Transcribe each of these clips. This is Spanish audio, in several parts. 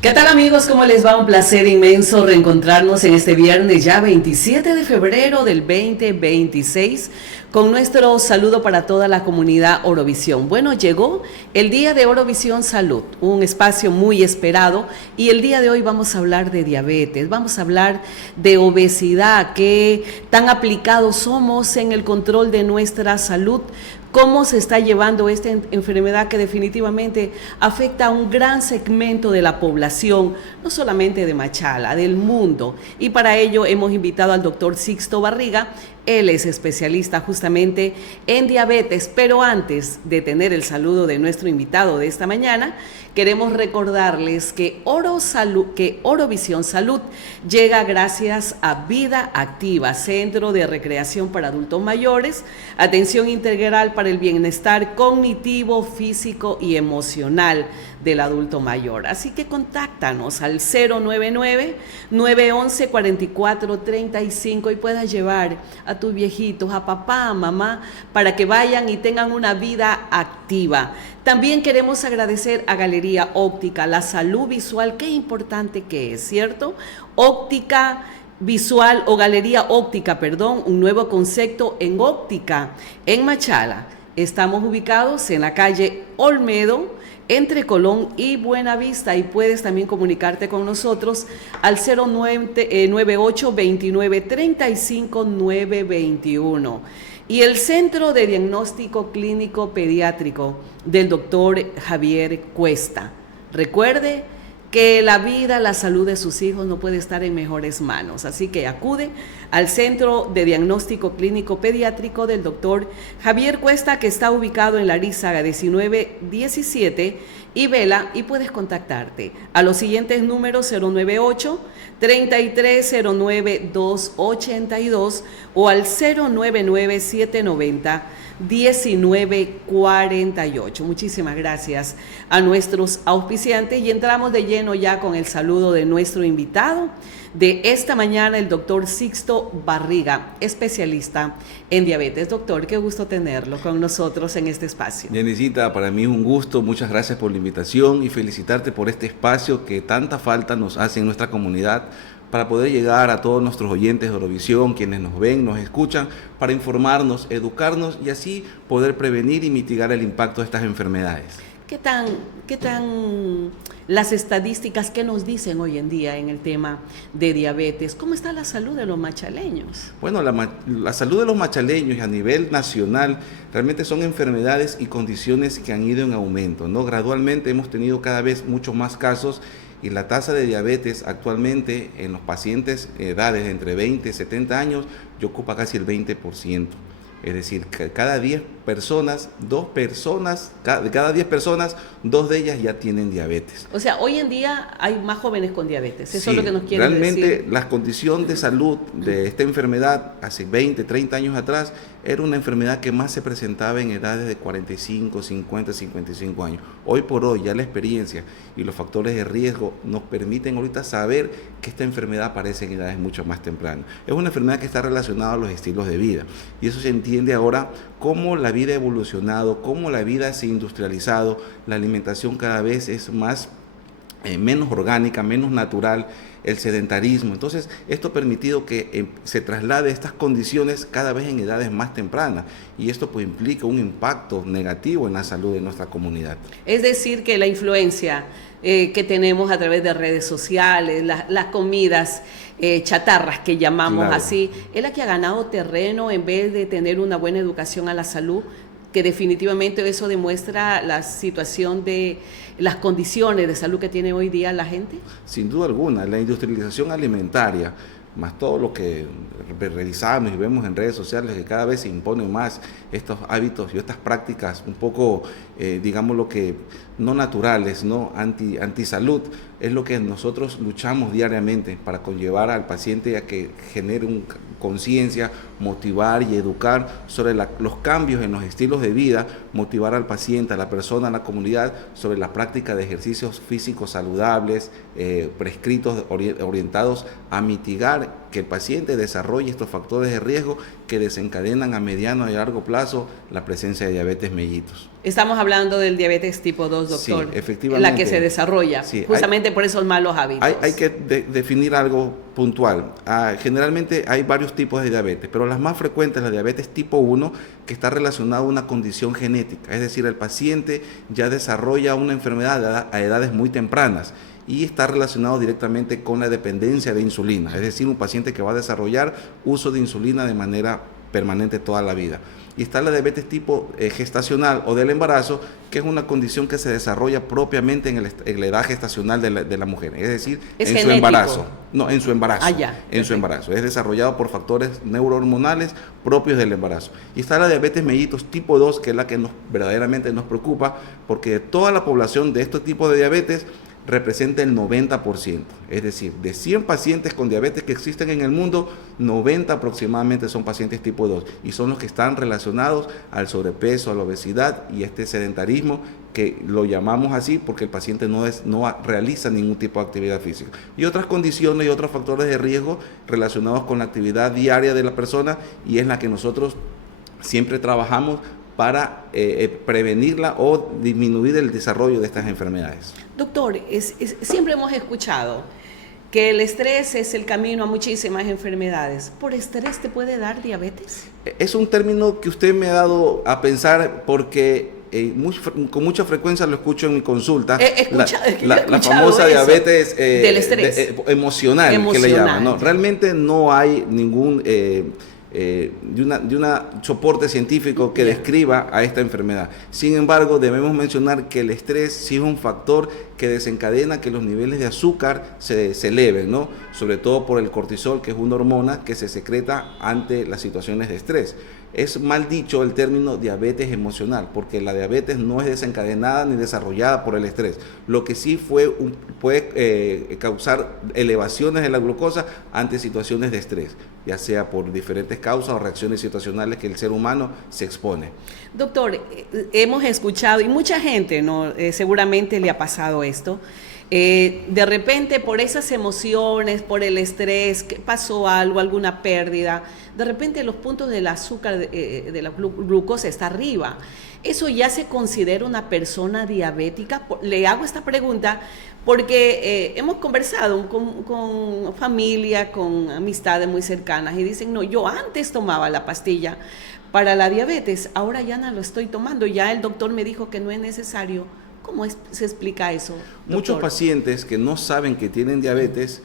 ¿Qué tal amigos? ¿Cómo les va? Un placer inmenso reencontrarnos en este viernes ya 27 de febrero del 2026 con nuestro saludo para toda la comunidad Orovisión. Bueno, llegó el día de Orovisión Salud, un espacio muy esperado, y el día de hoy vamos a hablar de diabetes, vamos a hablar de obesidad, qué tan aplicados somos en el control de nuestra salud, cómo se está llevando esta enfermedad que definitivamente afecta a un gran segmento de la población, no solamente de Machala, del mundo. Y para ello hemos invitado al doctor Sixto Barriga. Él es especialista justamente en diabetes, pero antes de tener el saludo de nuestro invitado de esta mañana, queremos recordarles que Orovisión Salud llega gracias a Vida Activa, Centro de Recreación para Adultos Mayores, atención integral para el bienestar cognitivo, físico y emocional del adulto mayor. Así que contáctanos al 099-911-4435 y puedas llevar a tus viejitos, a papá, a mamá, para que vayan y tengan una vida activa. También queremos agradecer a Galería Óptica, la salud visual, qué importante que es, ¿cierto? Óptica visual o Galería Óptica, perdón, un nuevo concepto en óptica en Machala. Estamos ubicados en la calle Olmedo, entre Colón y Buenavista, y puedes también comunicarte con nosotros al 0998-2935-921. Y el Centro de Diagnóstico Clínico Pediátrico del doctor Javier Cuesta. Recuerde que la vida, la salud de sus hijos no puede estar en mejores manos. Así que acude al Centro de Diagnóstico Clínico Pediátrico del doctor Javier Cuesta, que está ubicado en Larízaga 1917 y Vela, y puedes contactarte a los siguientes números: 098-3309-282 o al 099-790-1948. Muchísimas gracias a nuestros auspiciantes y entramos de lleno ya con el saludo de nuestro invitado de esta mañana, el doctor Sixto Barriga, especialista en diabetes. Doctor, qué gusto tenerlo con nosotros en este espacio. Yanisita, para mí es un gusto, muchas gracias por la invitación y felicitarte por este espacio que tanta falta nos hace en nuestra comunidad para poder llegar a todos nuestros oyentes de Orovisión, quienes nos ven, nos escuchan, para informarnos, educarnos y así poder prevenir y mitigar el impacto de estas enfermedades. ¿Qué tan las estadísticas que nos dicen hoy en día en el tema de diabetes? ¿Cómo está la salud de los machaleños? Bueno, la salud de los machaleños a nivel nacional realmente son enfermedades y condiciones que han ido en aumento, ¿no? Gradualmente hemos tenido cada vez muchos más casos y la tasa de diabetes actualmente en los pacientes de edades de entre 20 y 70 años ya ocupa casi el 20%. Es decir, que cada 10 personas, de cada 10 personas, 2 de ellas ya tienen diabetes. O sea, hoy en día hay más jóvenes con diabetes, eso sí, es lo que nos quiere decir. Realmente la condición de salud de esta enfermedad hace 20, 30 años atrás era una enfermedad que más se presentaba en edades de 45, 50, 55 años. Hoy por hoy ya la experiencia y los factores de riesgo nos permiten ahorita saber que esta enfermedad aparece en edades mucho más tempranas. Es una enfermedad que está relacionada a los estilos de vida y eso se entiende ahora cómo la vida ha evolucionado, cómo la vida se ha industrializado, la alimentación cada vez es menos orgánica, menos natural, el sedentarismo. Entonces, esto ha permitido que se traslade estas condiciones cada vez en edades más tempranas y esto pues implica un impacto negativo en la salud de nuestra comunidad. Es decir, que la influencia que tenemos a través de redes sociales, las comidas chatarras que llamamos así, es la que ha ganado terreno en vez de tener una buena educación a la salud, que definitivamente eso demuestra la situación de las condiciones de salud que tiene hoy día la gente. Sin duda alguna, la industrialización alimentaria, más todo lo que revisamos y vemos en redes sociales, que cada vez se imponen más estos hábitos y estas prácticas un poco, digamos, lo que no naturales, no antisalud, es lo que nosotros luchamos diariamente para conllevar al paciente a que genere conciencia, motivar y educar sobre los cambios en los estilos de vida, motivar al paciente, a la persona, a la comunidad sobre la práctica de ejercicios físicos saludables, prescritos, orientados a mitigar que el paciente desarrolle estos factores de riesgo que desencadenan a mediano y largo plazo la presencia de diabetes mellitus. Estamos hablando del diabetes tipo 2, doctor. Sí, efectivamente. La que se desarrolla, sí, justamente por esos malos hábitos. Hay que definir algo puntual. Generalmente hay varios tipos de diabetes, pero las más frecuentes, la diabetes tipo 1, que está relacionada a una condición genética. Es decir, el paciente ya desarrolla una enfermedad a edades muy tempranas y está relacionado directamente con la dependencia de insulina. Es decir, un paciente que va a desarrollar uso de insulina de manera permanente toda la vida. Y está la diabetes tipo gestacional o del embarazo, que es una condición que se desarrolla propiamente en la edad gestacional de la mujer, es decir, ¿Es en genético? Su embarazo. No, en su embarazo. En su embarazo. Es desarrollado por factores neurohormonales propios del embarazo. Y está la diabetes mellitus tipo 2, que es la que verdaderamente nos preocupa, porque de toda la población de este tipo de diabetes, representa el 90%, es decir, de 100 pacientes con diabetes que existen en el mundo, 90 aproximadamente son pacientes tipo 2 y son los que están relacionados al sobrepeso, a la obesidad y este sedentarismo, que lo llamamos así porque el paciente no realiza ningún tipo de actividad física. Y otras condiciones y otros factores de riesgo relacionados con la actividad diaria de la persona, y es la que nosotros siempre trabajamos para prevenirla o disminuir el desarrollo de estas enfermedades. Doctor, siempre hemos escuchado que el estrés es el camino a muchísimas enfermedades. ¿Por estrés te puede dar diabetes? Es un término que usted me ha dado a pensar porque con mucha frecuencia lo escucho en mi consulta. La famosa diabetes del estrés. Emocional, que le llaman. No, realmente no hay ningún de una soporte científico que describa a esta enfermedad. Sin embargo, debemos mencionar que el estrés sí es un factor que desencadena que los niveles de azúcar se eleven, ¿no? Sobre todo por el cortisol, que es una hormona que se secreta ante las situaciones de estrés. Es mal dicho el término diabetes emocional, porque la diabetes no es desencadenada ni desarrollada por el estrés. Lo que sí puede causar elevaciones de la glucosa ante situaciones de estrés, ya sea por diferentes causas o reacciones situacionales que el ser humano se expone. Doctor, hemos escuchado, y mucha gente seguramente le ha pasado esto, de repente por esas emociones, por el estrés, que pasó algo, alguna pérdida, de repente los puntos del azúcar, de la glucosa está arriba. ¿Eso ya se considera una persona diabética? Le hago esta pregunta porque hemos conversado con familia, con amistades muy cercanas y dicen, no, yo antes tomaba la pastilla para la diabetes, ahora ya no lo estoy tomando, ya el doctor me dijo que no es necesario. ¿Cómo se explica eso, doctor? Muchos pacientes que no saben que tienen diabetes,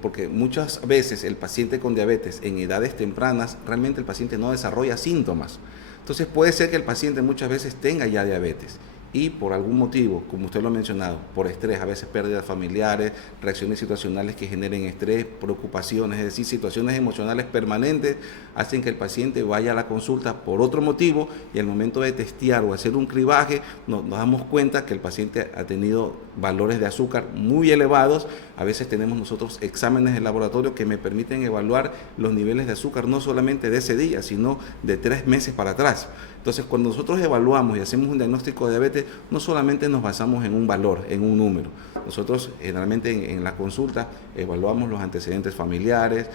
porque muchas veces el paciente con diabetes en edades tempranas, realmente el paciente no desarrolla síntomas. Entonces puede ser que el paciente muchas veces tenga ya diabetes y por algún motivo, como usted lo ha mencionado, por estrés, a veces pérdidas familiares, reacciones situacionales que generen estrés, preocupaciones, es decir, situaciones emocionales permanentes, hacen que el paciente vaya a la consulta por otro motivo y al momento de testear o hacer un cribaje nos damos cuenta que el paciente ha tenido valores de azúcar muy elevados. A veces tenemos nosotros exámenes de laboratorio que me permiten evaluar los niveles de azúcar no solamente de ese día, sino de 3 meses para atrás. Entonces, cuando nosotros evaluamos y hacemos un diagnóstico de diabetes, no solamente nos basamos en un valor, en un número. Nosotros generalmente en la consulta evaluamos los antecedentes familiares,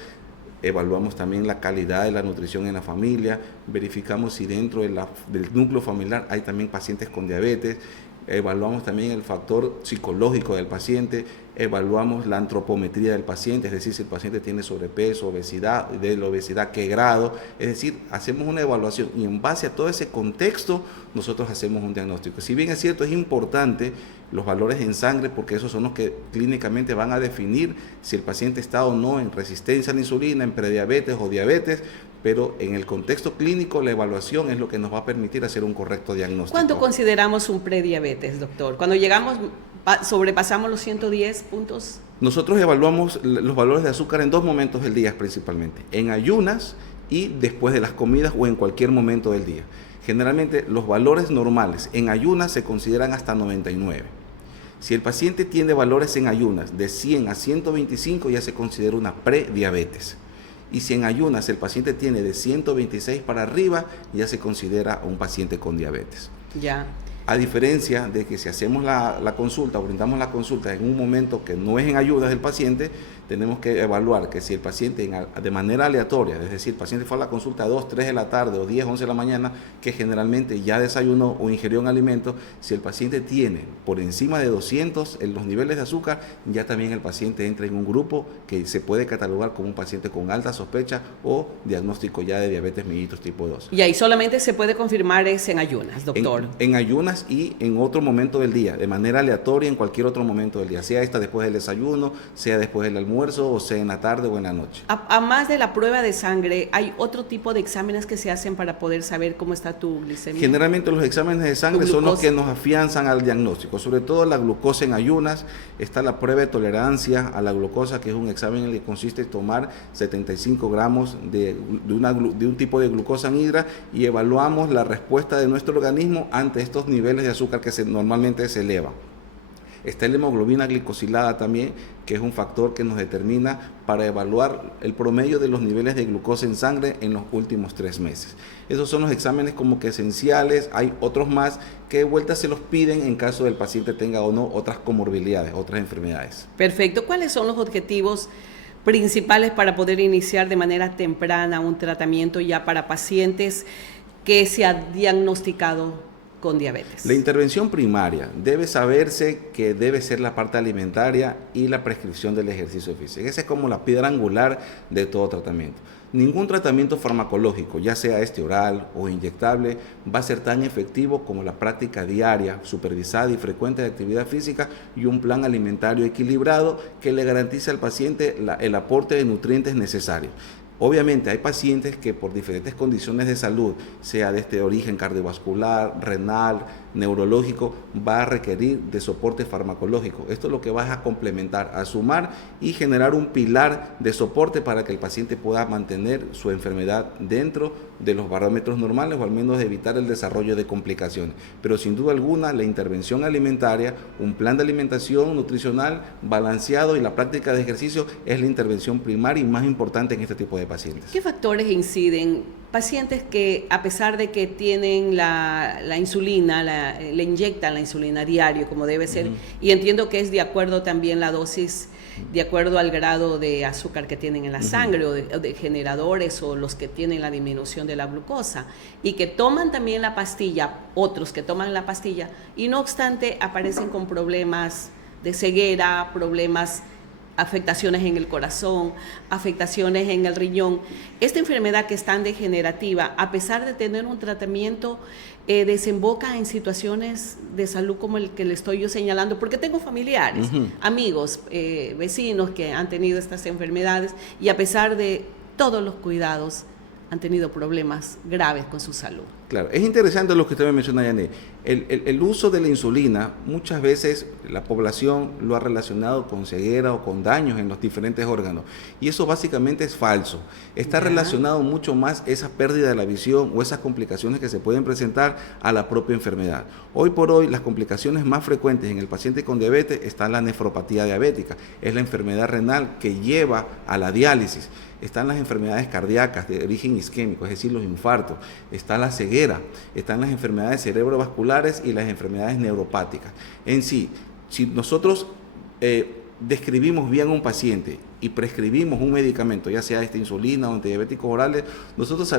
evaluamos también la calidad de la nutrición en la familia, verificamos si dentro del núcleo familiar hay también pacientes con diabetes, evaluamos también el factor psicológico del paciente, evaluamos la antropometría del paciente, es decir, si el paciente tiene sobrepeso, obesidad, de la obesidad qué grado, es decir, hacemos una evaluación y en base a todo ese contexto nosotros hacemos un diagnóstico. Si bien es cierto, es importante los valores en sangre porque esos son los que clínicamente van a definir si el paciente está o no en resistencia a la insulina, en prediabetes o diabetes, pero en el contexto clínico la evaluación es lo que nos va a permitir hacer un correcto diagnóstico. ¿Cuándo consideramos un prediabetes, doctor? Cuando sobrepasamos los 110 puntos. Nosotros evaluamos los valores de azúcar en 2 momentos del día principalmente, en ayunas y después de las comidas o en cualquier momento del día. Generalmente los valores normales en ayunas se consideran hasta 99. Si el paciente tiene valores en ayunas de 100 a 125 ya se considera una prediabetes. Y si en ayunas el paciente tiene de 126 para arriba, ya se considera un paciente con diabetes. Ya. A diferencia de que si hacemos la consulta o brindamos la consulta en un momento que no es en ayudas del paciente, tenemos que evaluar que si el paciente de manera aleatoria, es decir, el paciente fue a la consulta a 2, 3 de la tarde o 10, 11 de la mañana, que generalmente ya desayunó o ingirió un alimento, si el paciente tiene por encima de 200 en los niveles de azúcar, ya también el paciente entra en un grupo que se puede catalogar como un paciente con alta sospecha o diagnóstico ya de diabetes mellitus tipo 2. Y ahí solamente se puede confirmar es en ayunas, doctor. En ayunas y en otro momento del día, de manera aleatoria en cualquier otro momento del día, sea después del desayuno, sea después del almuerzo, o sea en la tarde o en la noche. A más de la prueba de sangre, ¿hay otro tipo de exámenes que se hacen para poder saber cómo está tu glicemia? Generalmente los exámenes de sangre son los que nos afianzan al diagnóstico, sobre todo la glucosa en ayunas. Está la prueba de tolerancia a la glucosa, que es un examen en el que consiste en tomar 75 gramos de un tipo de glucosa anhidra y evaluamos la respuesta de nuestro organismo ante estos niveles de azúcar que normalmente se elevan. Está la hemoglobina glicosilada también, que es un factor que nos determina para evaluar el promedio de los niveles de glucosa en sangre en los últimos 3 meses. Esos son los exámenes como que esenciales. Hay otros más que de vuelta se los piden en caso del paciente tenga o no otras comorbilidades, otras enfermedades. Perfecto. ¿Cuáles son los objetivos principales para poder iniciar de manera temprana un tratamiento ya para pacientes que se ha diagnosticado con diabetes? La intervención primaria debe saberse que debe ser la parte alimentaria y la prescripción del ejercicio físico. Esa es como la piedra angular de todo tratamiento. Ningún tratamiento farmacológico, ya sea oral o inyectable, va a ser tan efectivo como la práctica diaria, supervisada y frecuente de actividad física y un plan alimentario equilibrado que le garantice al paciente el aporte de nutrientes necesarios. Obviamente hay pacientes que por diferentes condiciones de salud, sea de origen cardiovascular, renal, neurológico, va a requerir de soporte farmacológico. Esto es lo que va a complementar, a sumar y generar un pilar de soporte para que el paciente pueda mantener su enfermedad dentro de los parámetros normales o al menos evitar el desarrollo de complicaciones. Pero sin duda alguna la intervención alimentaria, un plan de alimentación nutricional balanceado y la práctica de ejercicio es la intervención primaria y más importante en este tipo de pacientes. ¿Qué factores inciden? Pacientes que a pesar de que tienen la insulina, le inyectan la insulina diario como debe ser, y entiendo que es de acuerdo también la dosis, de acuerdo al grado de azúcar que tienen en la sangre o de generadores o los que tienen la disminución de la glucosa, y que toman también la pastilla, otros que toman la pastilla, y no obstante aparecen con problemas de ceguera, afectaciones en el corazón, afectaciones en el riñón. Esta enfermedad que es tan degenerativa, a pesar de tener un tratamiento, desemboca en situaciones de salud como el que le estoy yo señalando, porque tengo familiares, amigos, vecinos que han tenido estas enfermedades y a pesar de todos los cuidados han tenido problemas graves con su salud. Claro, es interesante lo que usted me menciona, Yané. El uso de la insulina, muchas veces la población lo ha relacionado con ceguera o con daños en los diferentes órganos. Y eso básicamente es falso. Está relacionado mucho más esa pérdida de la visión o esas complicaciones que se pueden presentar a la propia enfermedad. Hoy por hoy, las complicaciones más frecuentes en el paciente con diabetes está la nefropatía diabética. Es la enfermedad renal que lleva a la diálisis. Están las enfermedades cardíacas de origen isquémico, es decir, los infartos. Está la ceguera, están las enfermedades cerebrovasculares y las enfermedades neuropáticas. En sí, si nosotros describimos bien a un paciente y prescribimos un medicamento, ya sea insulina o antidiabéticos orales, nosotros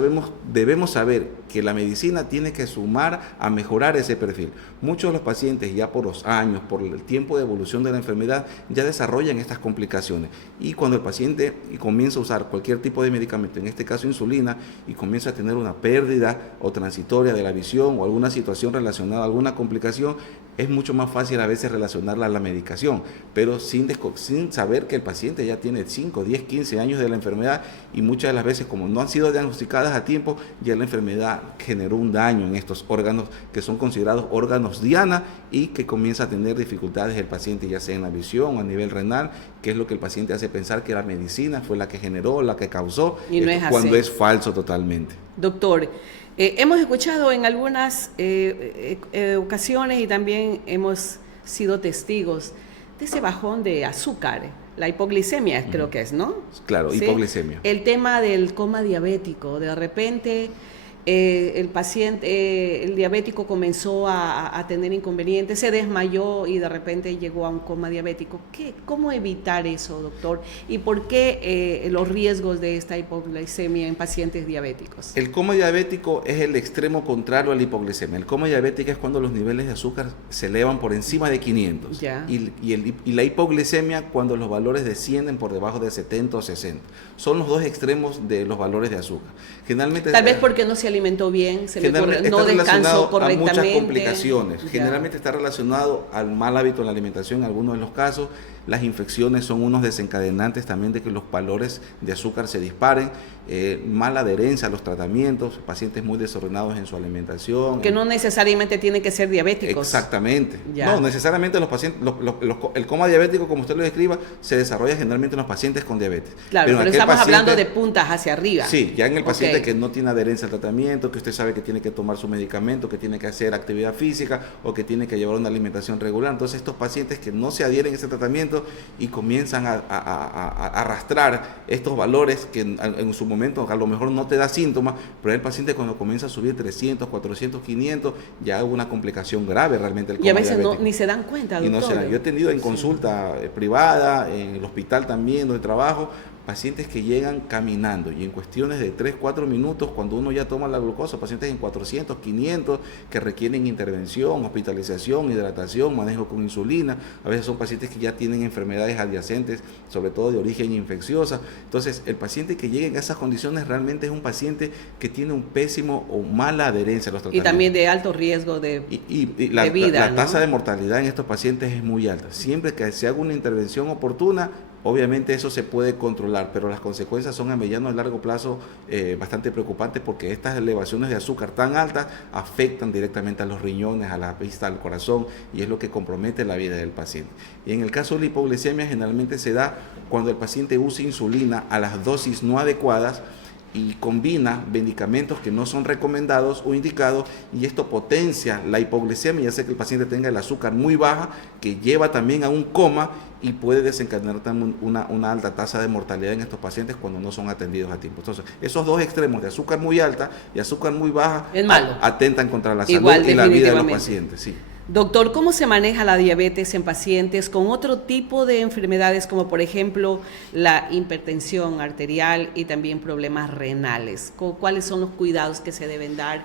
debemos saber que la medicina tiene que sumar a mejorar ese perfil. Muchos de los pacientes ya por los años, por el tiempo de evolución de la enfermedad, ya desarrollan estas complicaciones. Y cuando el paciente comienza a usar cualquier tipo de medicamento, en este caso insulina, y comienza a tener una pérdida o transitoria de la visión o alguna situación relacionada a alguna complicación, es mucho más fácil a veces relacionarla a la medicación, pero sin saber que el paciente ya tiene 5, 10, 15 años de la enfermedad y muchas de las veces como no han sido diagnosticadas a tiempo, ya la enfermedad generó un daño en estos órganos que son considerados órganos diana y que comienza a tener dificultades el paciente, ya sea en la visión o a nivel renal, que es lo que el paciente hace pensar que la medicina fue la que generó, la que causó, y no es cuando así. Es falso totalmente. Doctor, hemos escuchado en algunas ocasiones y también hemos sido testigos de ese bajón de azúcar, la hipoglicemia creo que es, ¿no? Claro, ¿sí? Hipoglicemia. El tema del coma diabético, de repente el paciente, el diabético comenzó a tener inconvenientes, se desmayó y de repente llegó a un coma diabético. ¿Cómo evitar eso, doctor? ¿Y por qué los riesgos de esta hipoglucemia en pacientes diabéticos? El coma diabético es el extremo contrario a la hipoglucemia. El coma diabético es cuando los niveles de azúcar se elevan por encima de 500. Y la hipoglucemia cuando los valores descienden por debajo de 70 o 60. Son los dos extremos de los valores de azúcar. Generalmente, tal vez porque no se alimentó bien, no descansó correctamente. A muchas complicaciones. Generalmente está relacionado al mal hábito en la alimentación en algunos de los casos. Las infecciones son unos desencadenantes también de que los valores de azúcar se disparen, mala adherencia a los tratamientos, pacientes muy desordenados en su alimentación. Que no necesariamente tienen que ser diabéticos. Exactamente. No, necesariamente los pacientes, el coma diabético, como usted lo describa, se desarrolla generalmente en los pacientes con diabetes. Claro, pero estamos hablando de puntas hacia arriba. Sí, ya en el paciente que no tiene adherencia al tratamiento, que usted sabe que tiene que tomar su medicamento, que tiene que hacer actividad física o que tiene que llevar una alimentación regular. Entonces estos pacientes que no se adhieren a ese tratamiento y comienzan a arrastrar estos valores que en su momento a lo mejor no te da síntomas, pero el paciente cuando comienza a subir 300, 400, 500, ya hubo una complicación grave realmente el coma diabético. Y a veces ni se dan cuenta, doctor. Yo he tenido en consulta privada, en el hospital también donde trabajo, pacientes que llegan caminando y en cuestiones de 3, 4 minutos, cuando uno ya toma la glucosa, pacientes en 400, 500, que requieren intervención, hospitalización, hidratación, manejo con insulina. A veces son pacientes que ya tienen enfermedades adyacentes, sobre todo de origen infecciosa. Entonces, el paciente que llegue en esas condiciones realmente es un paciente que tiene un pésimo o mala adherencia a los tratamientos. Y también de alto riesgo de vida. La tasa de mortalidad en estos pacientes es muy alta. Siempre que se haga una intervención oportuna, obviamente eso se puede controlar, pero las consecuencias son a mediano y largo plazo bastante preocupantes porque estas elevaciones de azúcar tan altas afectan directamente a los riñones, a la vista, al corazón y es lo que compromete la vida del paciente. Y en el caso de la hipoglucemia generalmente se da cuando el paciente usa insulina a las dosis no adecuadas y combina medicamentos que no son recomendados o indicados y esto potencia la hipoglucemia y hace que el paciente tenga el azúcar muy baja que lleva también a un coma y puede desencadenar también una alta tasa de mortalidad en estos pacientes cuando no son atendidos a tiempo. Entonces, esos dos extremos de azúcar muy alta y azúcar muy baja atentan contra la salud y la vida de los pacientes. Sí. Doctor, ¿cómo se maneja la diabetes en pacientes con otro tipo de enfermedades como por ejemplo la hipertensión arterial y también problemas renales? ¿Cuáles son los cuidados que se deben dar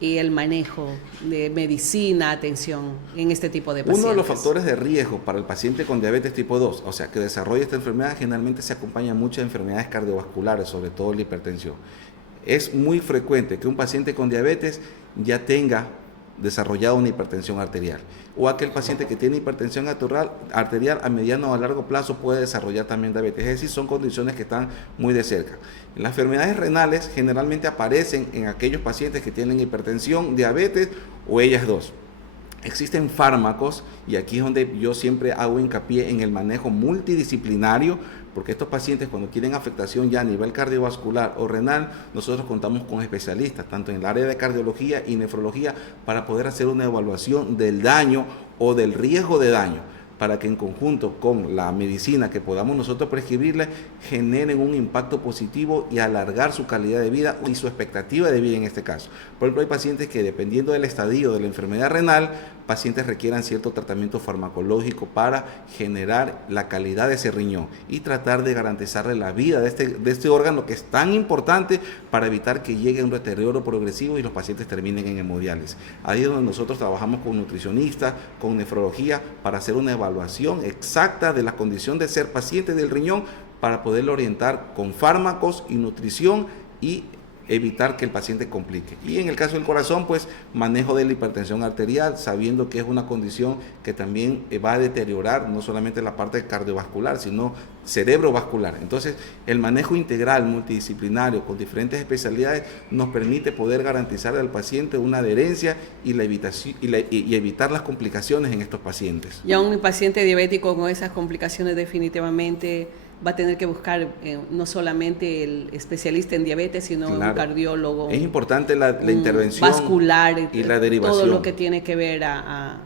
y el manejo de medicina, atención en este tipo de pacientes? Uno de los factores de riesgo para el paciente con diabetes tipo 2, o sea, que desarrolla esta enfermedad, generalmente se acompaña muchas enfermedades cardiovasculares, sobre todo la hipertensión. Es muy frecuente que un paciente con diabetes ya tenga desarrollado una hipertensión arterial o aquel paciente que tiene hipertensión arterial a mediano o a largo plazo puede desarrollar también diabetes, es decir, son condiciones que están muy de cerca. Las enfermedades renales generalmente aparecen en aquellos pacientes que tienen hipertensión, diabetes o ellas dos. Existen fármacos y aquí es donde yo siempre hago hincapié en el manejo multidisciplinario porque estos pacientes cuando tienen afectación ya a nivel cardiovascular o renal, nosotros contamos con especialistas, tanto en el área de cardiología y nefrología, para poder hacer una evaluación del daño o del riesgo de daño, para que en conjunto con la medicina que podamos nosotros prescribirle, generen un impacto positivo y alargar su calidad de vida y su expectativa de vida en este caso. Por ejemplo, hay pacientes que dependiendo del estadio de la enfermedad renal, pacientes requieran cierto tratamiento farmacológico para generar la calidad de ese riñón y tratar de garantizarle la vida de este órgano que es tan importante para evitar que llegue a un deterioro progresivo y los pacientes terminen en hemodiálisis. Ahí es donde nosotros trabajamos con nutricionistas, con nefrología, para hacer una evaluación exacta de la condición de ser paciente del riñón para poderlo orientar con fármacos y nutrición y evitar que el paciente complique. Y en el caso del corazón, pues manejo de la hipertensión arterial, sabiendo que es una condición que también va a deteriorar no solamente la parte cardiovascular, sino cerebrovascular. Entonces, el manejo integral, multidisciplinario, con diferentes especialidades, nos permite poder garantizar al paciente una adherencia y evitar las complicaciones en estos pacientes. Ya un paciente diabético con esas complicaciones definitivamente va a tener que buscar no solamente el especialista en diabetes, sino un cardiólogo. Es importante la intervención vascular y la derivación. Todo lo que tiene que ver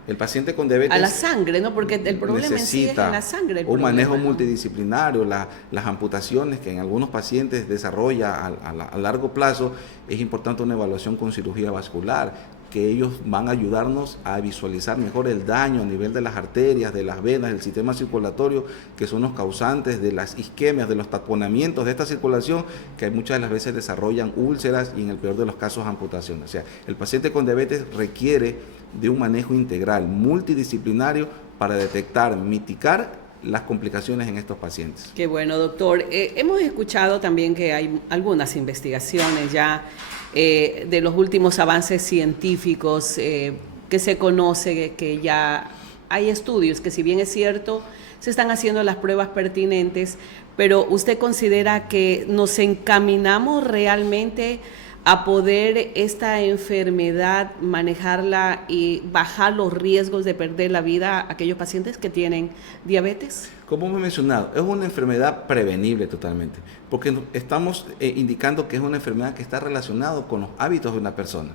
el paciente con diabetes a la sangre, ¿no? Porque el problema en sí es en la sangre. Un manejo multidisciplinario, las amputaciones que en algunos pacientes desarrolla a largo plazo, es importante una evaluación con cirugía vascular, que ellos van a ayudarnos a visualizar mejor el daño a nivel de las arterias, de las venas, del sistema circulatorio, que son los causantes de las isquemias, de los taponamientos de esta circulación, que muchas de las veces desarrollan úlceras y en el peor de los casos amputaciones. O sea, el paciente con diabetes requiere de un manejo integral, multidisciplinario, para detectar, mitigar las complicaciones en estos pacientes. Qué bueno, doctor. Hemos escuchado también que hay algunas investigaciones ya de los últimos avances científicos que se conoce, que ya hay estudios que, si bien es cierto, se están haciendo las pruebas pertinentes, pero ¿usted considera que nos encaminamos realmente a poder esta enfermedad manejarla y bajar los riesgos de perder la vida a aquellos pacientes que tienen diabetes? Como hemos mencionado, es una enfermedad prevenible totalmente, porque estamos indicando que es una enfermedad que está relacionada con los hábitos de una persona.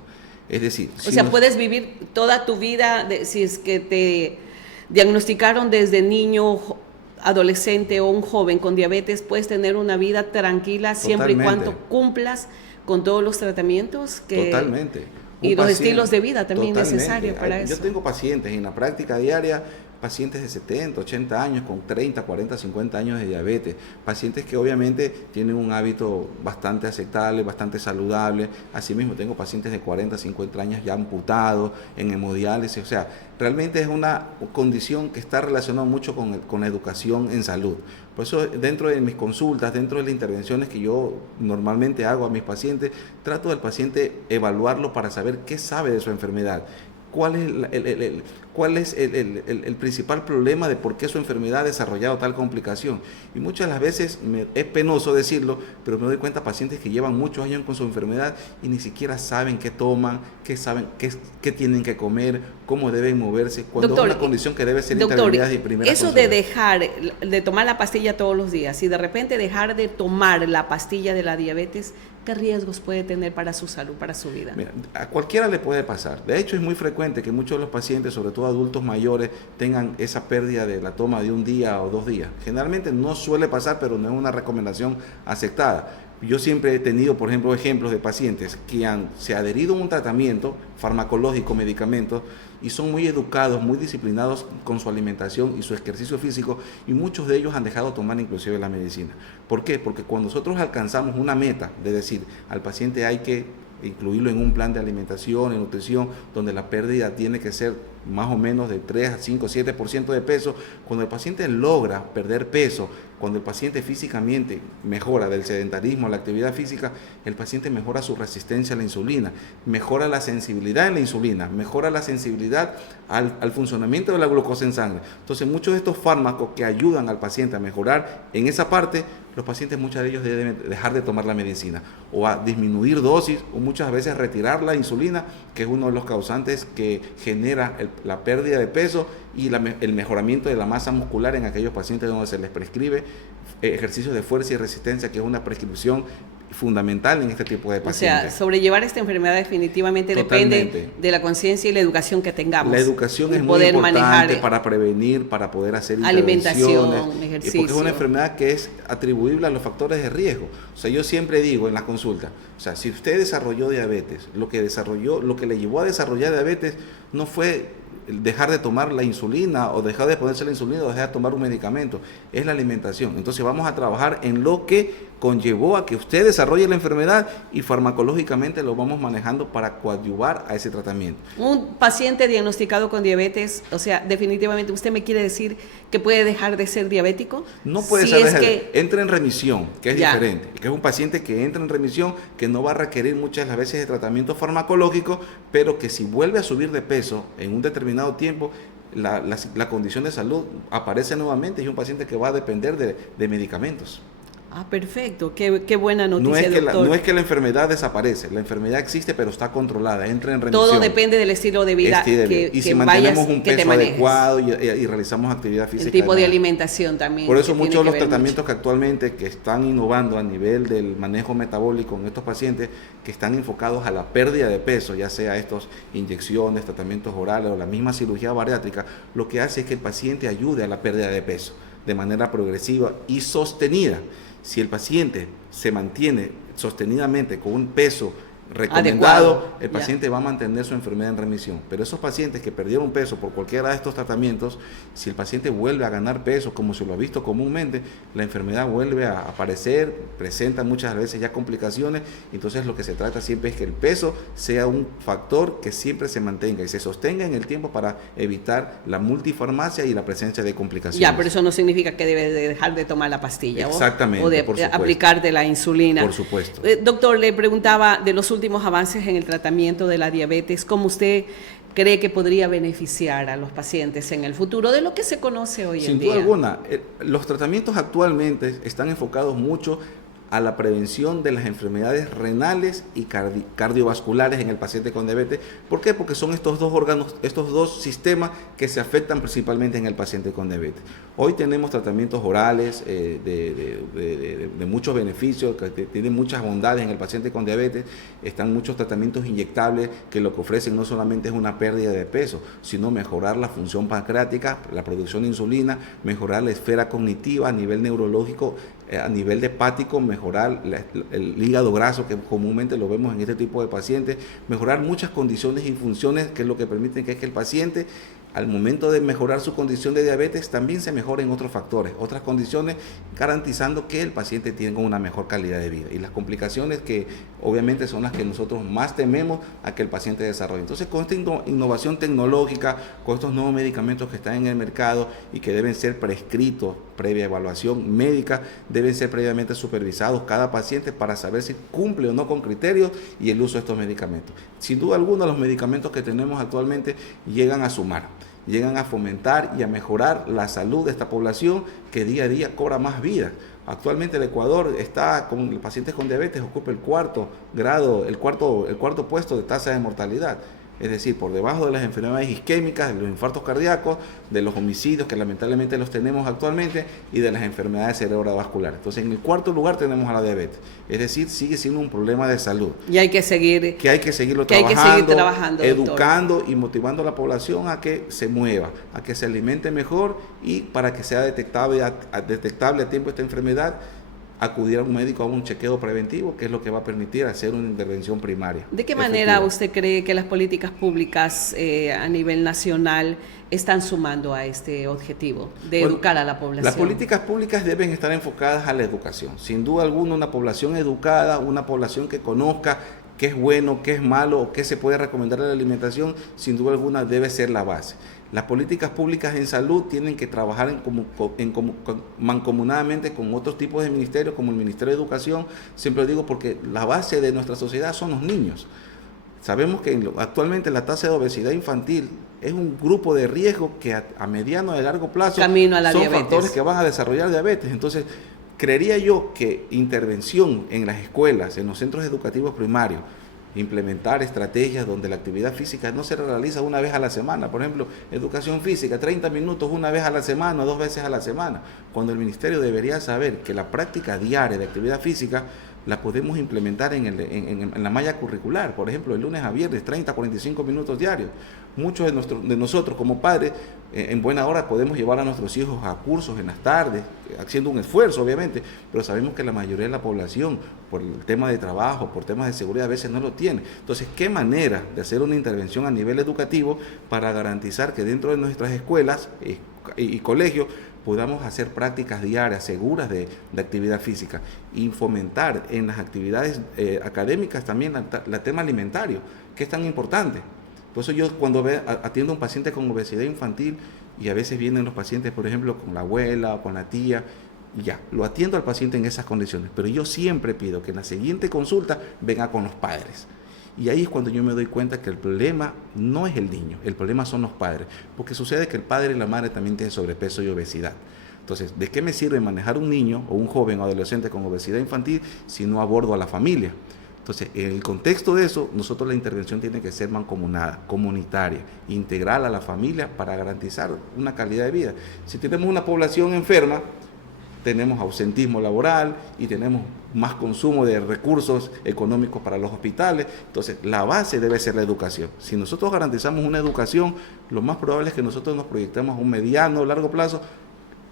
Es decir, puedes vivir toda tu vida, si es que te diagnosticaron desde niño, adolescente o un joven con diabetes, puedes tener una vida tranquila siempre y cuando cumplas con todos los tratamientos y los estilos de vida también necesarios para eso. Yo tengo pacientes en la práctica diaria, pacientes de 70, 80 años con 30, 40, 50 años de diabetes, pacientes que obviamente tienen un hábito bastante aceptable, bastante saludable. Asimismo tengo pacientes de 40, 50 años ya amputados, en hemodiálisis. O sea, realmente es una condición que está relacionada mucho con la educación en salud. Por eso, dentro de mis consultas, dentro de las intervenciones que yo normalmente hago a mis pacientes, trato del paciente evaluarlo para saber qué sabe de su enfermedad. ¿Cuál es el principal problema de por qué su enfermedad ha desarrollado tal complicación? Y muchas de las veces es penoso decirlo, pero me doy cuenta de pacientes que llevan muchos años con su enfermedad y ni siquiera saben qué toman, qué tienen que comer, cómo deben moverse, cuando es una condición que debe ser intervenida de primera consulta. Eso de dejar de tomar la pastilla todos los días y de repente dejar de tomar la pastilla de la diabetes, ¿qué riesgos puede tener para su salud, para su vida? Mira, a cualquiera le puede pasar. De hecho, es muy frecuente que muchos de los pacientes, sobre todo adultos mayores, tengan esa pérdida de la toma de un día o 2 días. Generalmente no suele pasar, pero no es una recomendación aceptada. Yo siempre he tenido, por ejemplo, ejemplos de pacientes que se han adherido a un tratamiento farmacológico, medicamentos, y son muy educados, muy disciplinados con su alimentación y su ejercicio físico, y muchos de ellos han dejado de tomar inclusive la medicina. ¿Por qué? Porque cuando nosotros alcanzamos una meta de decir al paciente hay que incluirlo en un plan de alimentación y nutrición donde la pérdida tiene que ser más o menos de 3 a 5, 7% de peso, cuando el paciente logra perder peso, cuando el paciente físicamente mejora del sedentarismo a la actividad física, el paciente mejora su resistencia a la insulina, mejora la sensibilidad en la insulina, mejora la sensibilidad al funcionamiento de la glucosa en sangre. Entonces, muchos de estos fármacos que ayudan al paciente a mejorar en esa parte, los pacientes, muchos de ellos deben dejar de tomar la medicina o a disminuir dosis o muchas veces retirar la insulina, que es uno de los causantes que genera la pérdida de peso y el mejoramiento de la masa muscular en aquellos pacientes donde se les prescribe ejercicios de fuerza y resistencia, que es una prescripción fundamental en este tipo de pacientes. O sea, sobrellevar esta enfermedad definitivamente depende de la conciencia y la educación que tengamos. La educación es muy importante para prevenir, para poder hacer alimentación, ejercicio. Porque es una enfermedad que es atribuible a los factores de riesgo. O sea, yo siempre digo en las consultas, o sea, si usted desarrolló diabetes, lo que le llevó a desarrollar diabetes no fue dejar de tomar la insulina o dejar de ponerse la insulina o dejar de tomar un medicamento, es la alimentación. Entonces vamos a trabajar en lo que conllevó a que usted desarrolle la enfermedad y farmacológicamente lo vamos manejando para coadyuvar a ese tratamiento. Un paciente diagnosticado con diabetes, o sea, definitivamente usted me quiere decir que puede dejar de ser diabético. No puede ser, entra en remisión, que es diferente, que es un paciente que entra en remisión, que no va a requerir muchas de las veces de tratamiento farmacológico, pero que si vuelve a subir de peso en un determinado tiempo, la condición de salud aparece nuevamente y es un paciente que va a depender de medicamentos. Ah, perfecto. Qué buena No noticia, es que doctor. no es que la enfermedad desaparece, la enfermedad existe, pero está controlada, entra en remisión. Todo depende del estilo de vida Y si mantenemos un que te peso manejes. adecuado y realizamos actividad física. El tipo de alimentación también. Por eso que muchos tiene de los que ver tratamientos mucho. que actualmente que están innovando a nivel del manejo metabólico en estos pacientes que están enfocados a la pérdida de peso, ya sea estos inyecciones, tratamientos orales o la misma cirugía bariátrica, lo que hace es que el paciente ayude a la pérdida de peso de manera progresiva y sostenida. Si el paciente se mantiene sostenidamente con un peso recomendado, Adecuado, el paciente va a mantener su enfermedad en remisión. Pero esos pacientes que perdieron peso por cualquiera de estos tratamientos, si el paciente vuelve a ganar peso, como se lo ha visto comúnmente, la enfermedad vuelve a aparecer, presenta muchas veces ya complicaciones. Entonces lo que se trata siempre es que el peso sea un factor que siempre se mantenga y se sostenga en el tiempo para evitar la multifarmacia y la presencia de complicaciones. Ya, pero eso no significa que debes de dejar de tomar la pastilla. Exactamente, o de por supuesto. aplicarte la insulina. Por supuesto. Doctor, le preguntaba de los últimos avances en el tratamiento de la diabetes, ¿cómo usted cree que podría beneficiar a los pacientes en el futuro de lo que se conoce hoy en día? Sin duda alguna, los tratamientos actualmente están enfocados mucho a la prevención de las enfermedades renales y cardiovasculares en el paciente con diabetes. ¿Por qué? Porque son estos dos órganos, estos dos sistemas que se afectan principalmente en el paciente con diabetes. Hoy tenemos tratamientos orales de muchos beneficios, que tienen muchas bondades en el paciente con diabetes. Están muchos tratamientos inyectables que lo que ofrecen no solamente es una pérdida de peso, sino mejorar la función pancreática, la producción de insulina, mejorar la esfera cognitiva a nivel neurológico, a nivel hepático, mejorar el hígado graso, que comúnmente lo vemos en este tipo de pacientes, mejorar muchas condiciones y funciones que es lo que permiten que el paciente, al momento de mejorar su condición de diabetes, también se mejoren otros factores, otras condiciones, garantizando que el paciente tenga una mejor calidad de vida. Y las complicaciones que obviamente son las que nosotros más tememos a que el paciente desarrolle. Entonces, con esta innovación tecnológica, con estos nuevos medicamentos que están en el mercado y que deben ser prescritos previa evaluación médica, deben ser previamente supervisados cada paciente para saber si cumple o no con criterios y el uso de estos medicamentos. Sin duda alguna, los medicamentos que tenemos actualmente llegan a sumar, llegan a fomentar y a mejorar la salud de esta población que día a día cobra más vida. Actualmente el Ecuador está con pacientes con diabetes, ocupa el cuarto puesto de tasa de mortalidad. Es decir, por debajo de las enfermedades isquémicas, de los infartos cardíacos, de los homicidios que lamentablemente los tenemos actualmente y de las enfermedades cerebrovasculares. Entonces, en el cuarto lugar tenemos a la diabetes. Es decir, sigue siendo un problema de salud. Y hay que seguir. Que hay que seguirlo trabajando, educando y motivando a la población a que se mueva, a que se alimente mejor y para que sea detectable a tiempo esta enfermedad, acudir a un médico a un chequeo preventivo, que es lo que va a permitir hacer una intervención primaria. ¿De qué manera usted cree que las políticas públicas a nivel nacional están sumando a este objetivo de educar a la población? Las políticas públicas deben estar enfocadas a la educación. Sin duda alguna, una población educada, una población que conozca qué es bueno, qué es malo o qué se puede recomendar en la alimentación, sin duda alguna debe ser la base. Las políticas públicas en salud tienen que trabajar mancomunadamente con otros tipos de ministerios, como el Ministerio de Educación. Siempre lo digo porque la base de nuestra sociedad son los niños. Sabemos que actualmente la tasa de obesidad infantil es un grupo de riesgo que a mediano y a largo plazo son factores que van a desarrollar diabetes. Entonces, creería yo que intervención en las escuelas, en los centros educativos primarios, implementar estrategias donde la actividad física no se realiza una vez a la semana. Por ejemplo, educación física, 30 minutos una vez a la semana o 2 veces a la semana, cuando el ministerio debería saber que la práctica diaria de actividad física la podemos implementar en la malla curricular. Por ejemplo, de lunes a viernes, 30 a 45 minutos diarios. Muchos de nosotros como padres, en buena hora podemos llevar a nuestros hijos a cursos en las tardes, haciendo un esfuerzo obviamente, pero sabemos que la mayoría de la población, por el tema de trabajo, por temas de seguridad, a veces no lo tiene. Entonces, ¿qué manera de hacer una intervención a nivel educativo para garantizar que dentro de nuestras escuelas y colegios podamos hacer prácticas diarias seguras de actividad física y fomentar en las actividades académicas también el tema alimentario, que es tan importante? Por eso yo cuando atiendo a un paciente con obesidad infantil y a veces vienen los pacientes, por ejemplo, con la abuela o con la tía, y ya, lo atiendo al paciente en esas condiciones, pero yo siempre pido que en la siguiente consulta venga con los padres. Y ahí es cuando yo me doy cuenta que el problema no es el niño, el problema son los padres, porque sucede que el padre y la madre también tienen sobrepeso y obesidad. Entonces, ¿de qué me sirve manejar un niño o un joven o adolescente con obesidad infantil si no abordo a la familia? Entonces, en el contexto de eso, nosotros la intervención tiene que ser mancomunada, comunitaria, integral a la familia para garantizar una calidad de vida. Si tenemos una población enferma, tenemos ausentismo laboral y tenemos más consumo de recursos económicos para los hospitales. Entonces, la base debe ser la educación. Si nosotros garantizamos una educación, lo más probable es que nosotros nos proyectemos a un mediano o largo plazo,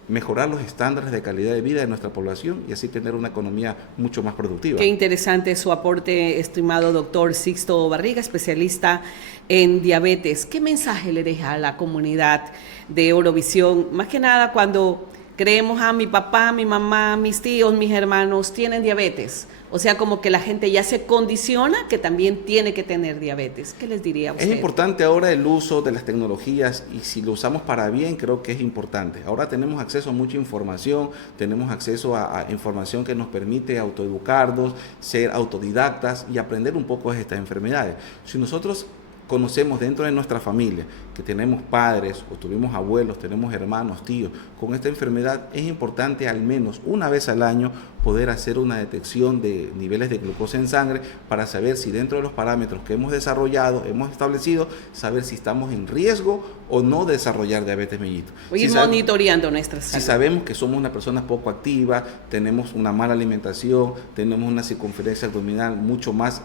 mejorar los estándares de calidad de vida de nuestra población y así tener una economía mucho más productiva. Qué interesante su aporte, estimado doctor Sixto Barriga, especialista en diabetes. ¿Qué mensaje le deja a la comunidad de Orovisión? Más que nada cuando creemos a mi papá, mi mamá, mis tíos, mis hermanos tienen diabetes. O sea, como que la gente ya se condiciona que también tiene que tener diabetes. ¿Qué les diría a usted? Es importante ahora el uso de las tecnologías y si lo usamos para bien, creo que es importante. Ahora tenemos acceso a mucha información, tenemos acceso a información que nos permite autoeducarnos, ser autodidactas y aprender un poco de estas enfermedades. Si nosotros conocemos dentro de nuestra familia que tenemos padres o tuvimos abuelos, tenemos hermanos, tíos con esta enfermedad, es importante al menos una vez al año poder hacer una detección de niveles de glucosa en sangre para saber si dentro de los parámetros que hemos desarrollado, hemos establecido, saber si estamos en riesgo o no de desarrollar diabetes mellitus. Ir monitoreando nuestra salud. Si sabemos que somos una persona poco activa, tenemos una mala alimentación, tenemos una circunferencia abdominal mucho más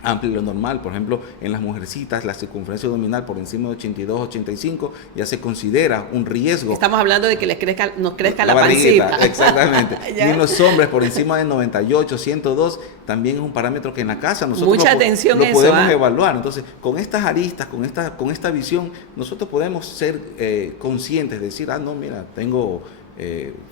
amplia de lo normal, por ejemplo, en las mujercitas la circunferencia abdominal por encima de 82, 85 ya se considera un riesgo. Estamos hablando de que nos crezca la pancita. Exactamente. Y en los hombres por encima de 98, 102 también es un parámetro que en la casa nosotros lo podemos evaluar. Entonces, con estas aristas, con esta visión, nosotros podemos ser conscientes, decir, no, mira, tengo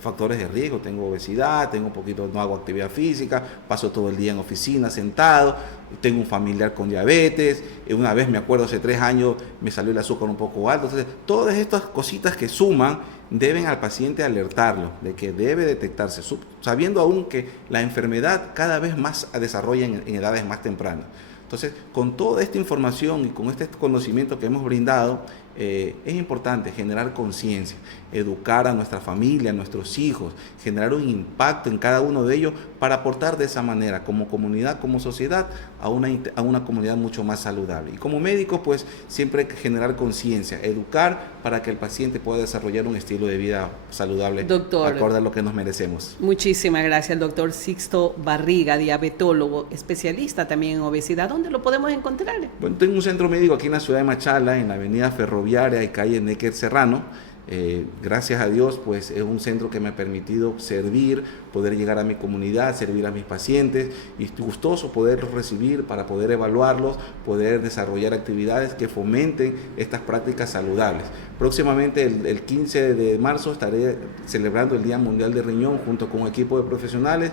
factores de riesgo, tengo obesidad, tengo un poquito, no hago actividad física, paso todo el día en oficina sentado, tengo un familiar con diabetes, una vez me acuerdo hace 3 años me salió el azúcar un poco alto. Entonces, todas estas cositas que suman deben al paciente alertarlo de que debe detectarse, sabiendo aún que la enfermedad cada vez más se desarrolla en edades más tempranas. Entonces, con toda esta información y con este conocimiento que hemos brindado, es importante generar conciencia, educar a nuestra familia, a nuestros hijos, generar un impacto en cada uno de ellos para aportar de esa manera, como comunidad, como sociedad, a una comunidad mucho más saludable. Y como médicos, pues siempre hay que generar conciencia, educar para que el paciente pueda desarrollar un estilo de vida saludable, acorde a lo que nos merecemos. Muchísimas gracias, doctor Sixto Barriga, diabetólogo, especialista también en obesidad. ¿Dónde lo podemos encontrar? Bueno, tengo un centro médico aquí en la ciudad de Machala, en la avenida Ferroviaria y calle Necker Serrano. Gracias a Dios, pues es un centro que me ha permitido servir, poder llegar a mi comunidad, servir a mis pacientes, y estoy gustoso poderlos recibir para poder evaluarlos, poder desarrollar actividades que fomenten estas prácticas saludables. Próximamente, el 15 de marzo, estaré celebrando el Día Mundial del Riñón junto con un equipo de profesionales.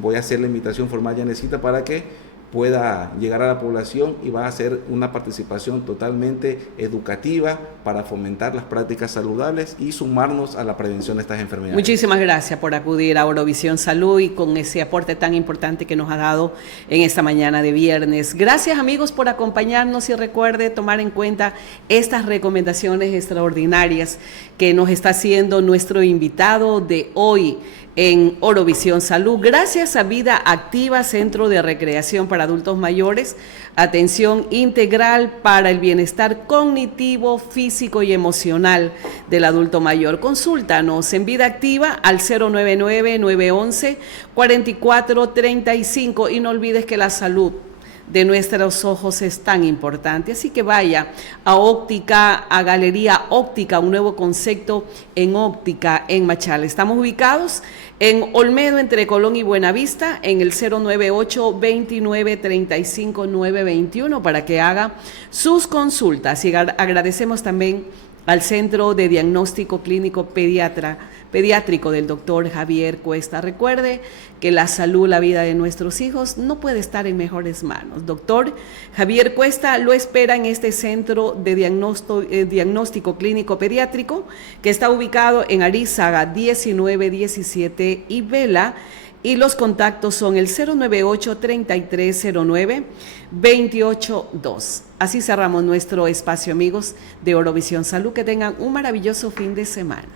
Voy a hacer la invitación formal, Yanecita, para que pueda llegar a la población y va a ser una participación totalmente educativa para fomentar las prácticas saludables y sumarnos a la prevención de estas enfermedades. Muchísimas gracias por acudir a Orovisión Salud y con ese aporte tan importante que nos ha dado en esta mañana de viernes. Gracias, amigos, por acompañarnos y recuerde tomar en cuenta estas recomendaciones extraordinarias que nos está haciendo nuestro invitado de hoy en Orovisión Salud. Gracias a Vida Activa, Centro de Recreación para Adultos Mayores, atención integral para el bienestar cognitivo, físico y emocional del adulto mayor. Consúltanos en Vida Activa al 099-911-4435 y no olvides que la salud de nuestros ojos es tan importante, así que vaya a Óptica, a Galería Óptica, un nuevo concepto en óptica en Machala. Estamos ubicados en Olmedo, entre Colón y Buenavista, en el 098-2935-921 para que haga sus consultas. Y agradecemos también al Centro de Diagnóstico Clínico Pediátrico del doctor Javier Cuesta. Recuerde que la salud, la vida de nuestros hijos no puede estar en mejores manos. Doctor Javier Cuesta lo espera en este Centro de Diagnóstico Clínico Pediátrico que está ubicado en Arízaga 1917 y Vela. Y los contactos son el 098-3309-282. Así cerramos nuestro espacio, amigos de Orovisión Salud. Que tengan un maravilloso fin de semana.